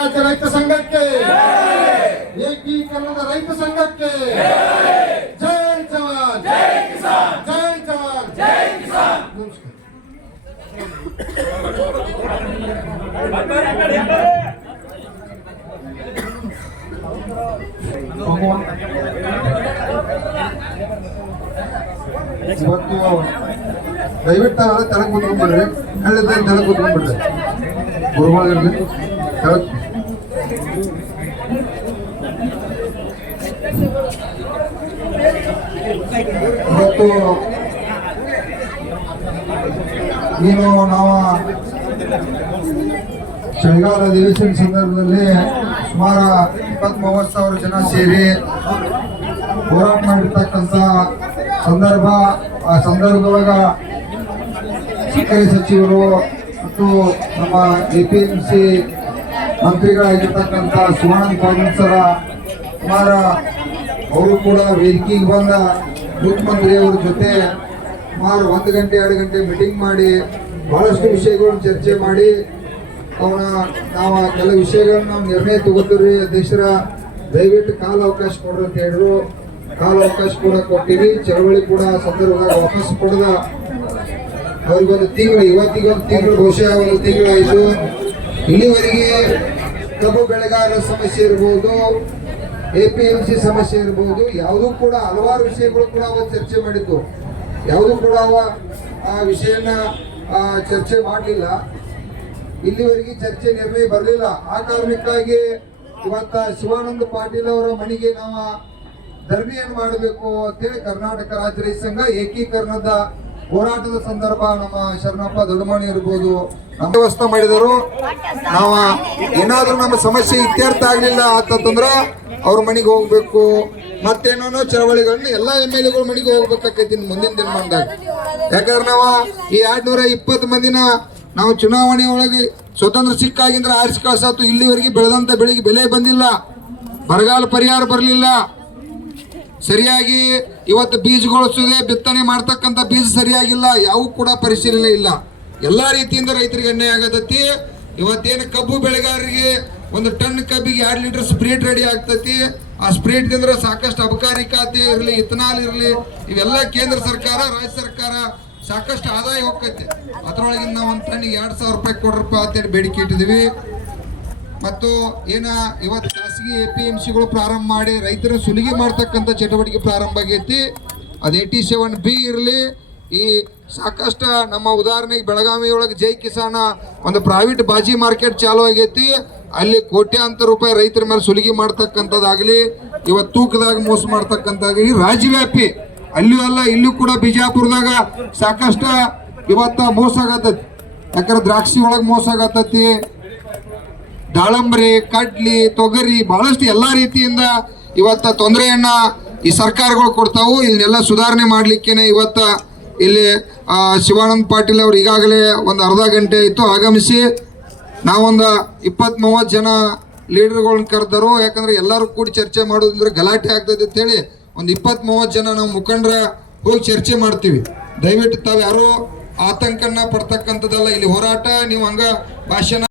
ರಾಜ್ಯ ರೈತ ಸಂಘಕ್ಕೆ ಏಕೀಕರಣದ ರೈತ ಸಂಘಕ್ಕೆ ಜೈ ಜವಾನ್ ಜೈ ಜವಾನ್ ನಮಸ್ಕಾರ ಇವತ್ತು ದಯವಿಟ್ಟು ತಾವೆಲ್ಲ ತೆಳಗ್ ಕುತ್ಕೊಂಡ್ಬಿಡ್ರಿ ಹೇಳಿದ್ದೆ ತೆಳಗ್ ಕುತ್ಕೊಂಡ್ಬಿಡ್ರಿ ಗುರುಗಳಿರ್ಲಿ ತೆಳಗ್ ಇವತ್ತು ಏನು ನಾವು ಚಳಿಗಾಲ ಅಧಿವೇಶನ ಸಂದರ್ಭದಲ್ಲಿ ಸುಮಾರು ಇಪ್ಪತ್ತ್ ಮೂವತ್ತು ಸಾವಿರ ಜನ ಸೇರಿ ಹೋರಾಟ ಮಾಡಿರ್ತಕ್ಕಂಥ ಸಂದರ್ಭ, ಆ ಸಂದರ್ಭದೊಳಗ ಸಕ್ಕರೆ ಸಚಿವರು ಮತ್ತು ನಮ್ಮ ಎ ಪಿ ಎಂ ಸಿ ಮಂತ್ರಿಗಳಾಗಿರ್ತಕ್ಕಂಥ ಸುವರ್ಣ ಸರ ಸುಮಾರು ಅವರು ಕೂಡ ವೇದಿಕೆಗೆ ಬಂದ ಮುಖ್ಯಮಂತ್ರಿಯವರ ಜೊತೆ ಸುಮಾರು ಒಂದು ಗಂಟೆ, ಎರಡು ಗಂಟೆ ಮೀಟಿಂಗ್ ಮಾಡಿ ಬಹಳಷ್ಟು ವಿಷಯಗಳನ್ನು ಚರ್ಚೆ ಮಾಡಿ ಅವನ ನಾವು ಕೆಲವು ವಿಷಯಗಳನ್ನ ನಾವು ನಿರ್ಣಯ ತಗೋತೀವಿ ಅಧ್ಯಕ್ಷರ. ದಯವಿಟ್ಟು ಕಾಲ ಅವಕಾಶ ಕೊಡ್ರಿ ಅಂತ ಹೇಳಿದ್ರು. ಕಾಲ ಅವಕಾಶ ಕೂಡ ಕೊಟ್ಟಿವಿ. ಚಳವಳಿ ಕೂಡ ಸಂದರ್ಭದಾಗ ವಾಪಸ್ ಕೊಡದ. ಅವ್ರಿಗೊಂದು ತಿಂಗಳು, ಇವತ್ತಿಗೊಂದು ತಿಂಗಳು ಬಹುಶಃ ಒಂದು ತಿಂಗಳಾಯಿತು. ಇಲ್ಲಿವರೆಗೆ ಕಬ್ಬು ಬೆಳೆಗಾರರ ಸಮಸ್ಯೆ ಇರ್ಬೋದು, ಎ ಪಿ ಎಂ ಸಿ ಸಮಸ್ಯೆ ಇರ್ಬೋದು, ಯಾವುದೂ ಕೂಡ ಹಲವಾರು ವಿಷಯಗಳು ಕೂಡ ಅವತ್ತು ಚರ್ಚೆ ಮಾಡಿದ್ದು. ಯಾವುದೂ ಕೂಡ ಅವ ಆ ವಿಷಯನ ಚರ್ಚೆ ಮಾಡಲಿಲ್ಲ. ಇಲ್ಲಿವರೆಗೆ ಚರ್ಚೆ ನಿರ್ಣಯ ಬರಲಿಲ್ಲ. ಆ ಕಾರಣಕ್ಕಾಗಿ ಇವತ್ತ ಶಿವಾನಂದ ಪಾಟೀಲ್ ಅವರ ಮನೆಗೆ ನಾವು ಧರ್ಮಿಯನ್ನು ಮಾಡಬೇಕು ಅಂತೇಳಿ ಕರ್ನಾಟಕ ರಾಜ್ಯ ರೈತ ಸಂಘ ಏಕೀಕರಣದ ಹೋರಾಟದ ಸಂದರ್ಭ ನಮ್ಮ ಶರಣಪ್ಪ ದೊಡ್ಡಮಣಿ ಇರ್ಬೋದು, ನಮ್ಮ ವ್ಯವಸ್ಥೆ ಮಾಡಿದರು. ನಾವು ಏನಾದ್ರೂ ನಮ್ಮ ಸಮಸ್ಯೆ ಇತ್ಯರ್ಥ ಆಗ್ಲಿಲ್ಲ ಅಂತಂದ್ರ ಅವ್ರ ಮನೆಗೆ ಹೋಗ್ಬೇಕು. ಮತ್ತೇನೋ ಚಳವಳಿಗಳನ್ನ ಎಲ್ಲಾ ಎಂ ಎಲ್ ಎಗಳು ಮನೆಗೆ ಹೋಗ್ಬೇಕಾಕೈತಿ ಮುಂದಿನ ದಿನಮಾನದಾಗ. ಯಾಕಂದ್ರೆ ನಾವು ಈ ಎರಡ್ ನೂರ ಇಪ್ಪತ್ತು ಮಂದಿನ ನಾವು ಚುನಾವಣೆ ಒಳಗೆ ಸ್ವತಂತ್ರ ಸಿಕ್ಕಾಗಿಂದ್ರೆ ಆರಿಸಿ ಕಳ್ಸಾತು. ಇಲ್ಲಿವರೆಗೆ ಬೆಳೆದಂತ ಬೆಳೆಗೆ ಬೆಲೆ ಬಂದಿಲ್ಲ. ಬರಗಾಲ ಪರಿಹಾರ ಬರಲಿಲ್ಲ. ಸರಿಯಾಗಿ ಇವತ್ತು ಬೀಜಗೊಳಿಸದೆ ಬಿತ್ತನೆ ಮಾಡ್ತಕ್ಕಂಥ ಬೀಜ ಸರಿಯಾಗಿಲ್ಲ ಯಾವ ಕೂಡ ಪರಿಶೀಲನೆ ಇಲ್ಲ. ಎಲ್ಲಾ ರೀತಿಯಿಂದ ರೈತರಿಗೆ ಅನ್ಯಾಯ ಆಗತೈತಿ. ಇವತ್ತೇನು ಕಬ್ಬು ಬೆಳೆಗಾರರಿಗೆ ಒಂದು ಟನ್ ಕಬ್ಬಿಗೆ ಎರಡು ಲೀಟರ್ ಸ್ಪ್ರೇಟ್ ರೆಡಿ ಆಗ್ತೈತಿ. ಆ ಸ್ಪ್ರೇಟ್ ತಿಂದ್ರೆ ಸಾಕಷ್ಟು ಅಬಕಾರಿ ಖಾತೆ ಇರಲಿ, ಇಥನಾಲ್ ಇರಲಿ, ಇವೆಲ್ಲ ಕೇಂದ್ರ ಸರ್ಕಾರ, ರಾಜ್ಯ ಸರ್ಕಾರ ಸಾಕಷ್ಟು ಆದಾಯ ಹೋಗ್ತೈತಿ. ಅದರೊಳಗಿಂದ ಒಂದು ಟನ್ನಿಗೆ ಎರಡು ಸಾವಿರ ರೂಪಾಯಿ ಕೊಡ್ರಪ್ಪ ಅಂತೇಳಿ ಬೇಡಿಕೆ ಇಟ್ಟಿದ್ದೀವಿ. ಮತ್ತು ಏನ ಇವತ್ತು ಖಾಸಗಿ ಎ ಪಿ ಎಂ ಸಿಗಳು ಪ್ರಾರಂಭ ಮಾಡಿ ರೈತರ ಸುಲಿಗೆ ಮಾಡ್ತಕ್ಕಂಥ ಚಟುವಟಿಕೆ ಪ್ರಾರಂಭ ಆಗೈತಿ. ಅದು ಏಯ್ಟಿ ಸೆವೆನ್ ಬಿ ಇರಲಿ. ಈ ಸಾಕಷ್ಟು ನಮ್ಮ ಉದಾಹರಣೆಗೆ ಬೆಳಗಾವಿ ಒಳಗೆ ಜೈ ಕಿಸಾನ ಒಂದು ಪ್ರೈವೇಟ್ ಬಾಜಿ ಮಾರ್ಕೆಟ್ ಚಾಲು ಆಗೈತಿ. ಅಲ್ಲಿ ಕೋಟ್ಯಾಂತರ ರೂಪಾಯಿ ರೈತರ ಮೇಲೆ ಸುಲಿಗೆ ಮಾಡ್ತಕ್ಕಂಥದ್ದಾಗಲಿ ಇವತ್ತು ತೂಕದಾಗ ಮೋಸ ಮಾಡ್ತಕ್ಕಂಥದ್ದಾಗಲಿ ರಾಜ್ಯವ್ಯಾಪಿ, ಅಲ್ಲೂ ಅಲ್ಲ, ಇಲ್ಲೂ ಕೂಡ ಬಿಜಾಪುರದಾಗ ಸಾಕಷ್ಟು ಇವತ್ತ ಮೋಸ ಆಗತ್ತೈತಿ ಯಾಕಂದ್ರೆ ದ್ರಾಕ್ಷಿ ಒಳಗೆ ಮೋಸ ಆಗತ್ತೈತಿ. ದಾಳಂಬ್ರಿ, ಕಡ್ಲಿ, ತೊಗರಿ ಬಹಳಷ್ಟು ಎಲ್ಲಾ ರೀತಿಯಿಂದ ಇವತ್ತ ತೊಂದರೆಯನ್ನ ಈ ಸರ್ಕಾರಗಳು ಕೊಡ್ತಾವು. ಇದನ್ನೆಲ್ಲ ಸುಧಾರಣೆ ಮಾಡ್ಲಿಕ್ಕೇನೆ ಇವತ್ತ ಇಲ್ಲಿ ಶಿವಾನಂದ ಪಾಟೀಲ್ ಅವರು ಈಗಾಗಲೇ ಒಂದು ಅರ್ಧ ಗಂಟೆ ಇತ್ತು. ಆಗಮಿಸಿ ನಾವೊಂದು ಇಪ್ಪತ್ತ್ ಮೂವತ್ತು ಜನ ಲೀಡರ್ಗಳನ್ನ ಕರೆದರು. ಯಾಕಂದ್ರೆ ಎಲ್ಲರೂ ಕೂಡಿ ಚರ್ಚೆ ಮಾಡೋದಂದ್ರೆ ಗಲಾಟೆ ಆಗ್ತದೆ ಅಂತ ಹೇಳಿ ಒಂದು ಇಪ್ಪತ್ತ್ ಮೂವತ್ತು ಜನ ನಾವು ಮುಖಂಡರ ಹೋಗಿ ಚರ್ಚೆ ಮಾಡ್ತೀವಿ. ದಯವಿಟ್ಟು ತಾವು ಯಾರು ಆತಂಕನ ಪಡ್ತಕ್ಕಂಥದ್ದಲ್ಲ. ಇಲ್ಲಿ ಹೋರಾಟ, ನೀವು ಹಂಗ ಭಾಷಣ